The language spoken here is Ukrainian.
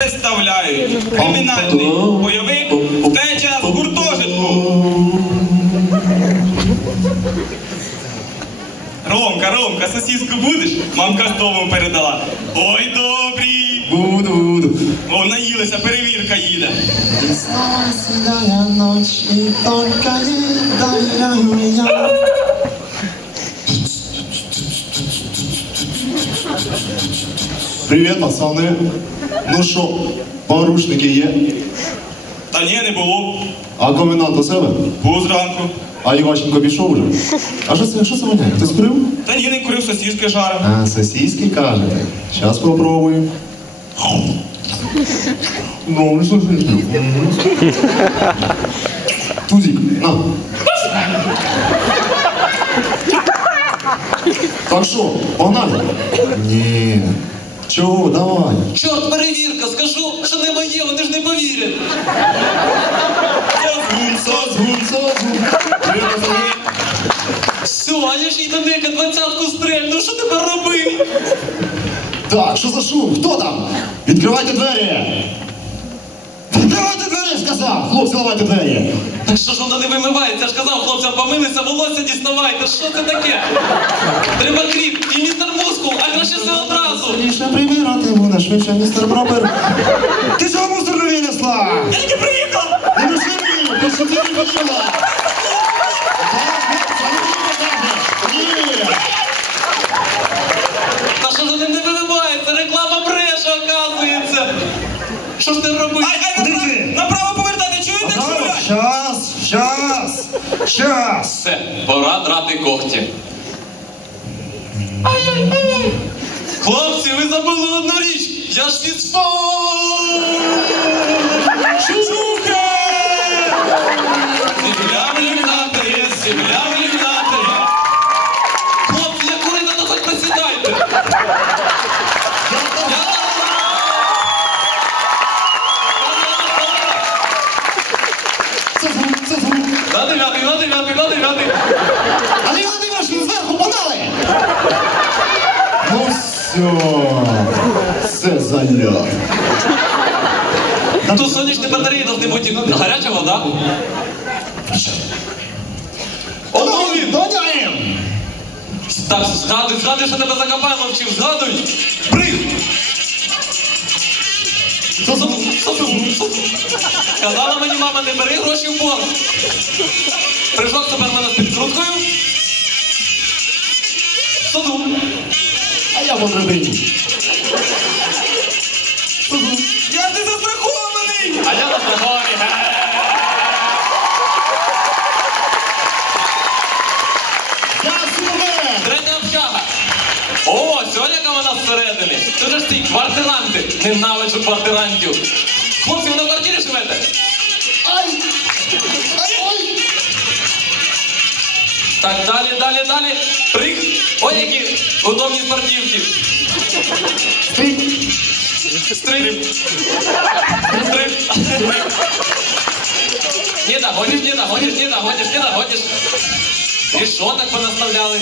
Представляють кримінальний бойовик втеча з гуртожитку. Ромка, Ромка, сосиску будеш? Мамка з домом передала. Ой, добрі! Буду, буду. О, наїлися, перевірка їде. И снова седая ночь, и Привет, пацаны. Ну що, порушники є? Та ні, не було. А комендант до себе? Був зранку. А Іващенко пішов уже? А що це, що це воняє? Хтось курив? Та ні, не курив сосиски жарив. А, сосиски кажете. Сейчас попробуем. Ну, сосиски. Тузик, на. Так що, погнали? Ні. Чого, давай. Чорт, перевірка, скажу, що не моє, вони ж не повірять. Созгун, созгун, созгун. Все, а я ж їй до ника двадцятку стрельну, що тепер робити? Так, що за шум? Хто там? Відкривайте двері! Відкривайте двері, сказав! Хлопці, ламайте двері! Так що ж вона не вимивається? Я ж казав хлопцям, помилися, волосся діставайте. Що це таке? Треба кріп і містер мускул, а краще все одразу. Більше прибирати будеш, швидше, містер Бробер. Ти чого мусор не винесла? Я тільки приїхав! Не лише мені, ти не виїла! Та що ж не вимивається? Реклама бреше, оказується. Що ж ти робиш? Щас, щас, щас! Все, пора драти когті. Хлопці, ви забули одну річ. Я ж фіцфон! На дев'ятий, на дев'ятий. Але його дивиш, він зверху погнали! Ну все, це зальот. Тут сонячні батареї должны бути гаряча вода. Однові, доняємо! Так, згадуй, згадуй, що тебе закопаємо вчив, згадуй. Приг! Що за Казала мені мама, не бери гроші в борг. Прийшов тепер мене з підкруткою. Саду. А я в драбині. Я не застрахований! А я на страхові. Я супер! Третя общага. О, сьогодні яка вона всередині. Це ж ті квартиранти. Ненавиджу квартирантів. Хлопці, ви на квартирі живете? Ай! Ай! Ой! Так, далі, далі, далі. Приг. Ой, які удобні спортивки. Ти! Стрип. Стрип. Не догонишь, не догонишь, не догонишь, не догонишь. І що так понаставляли?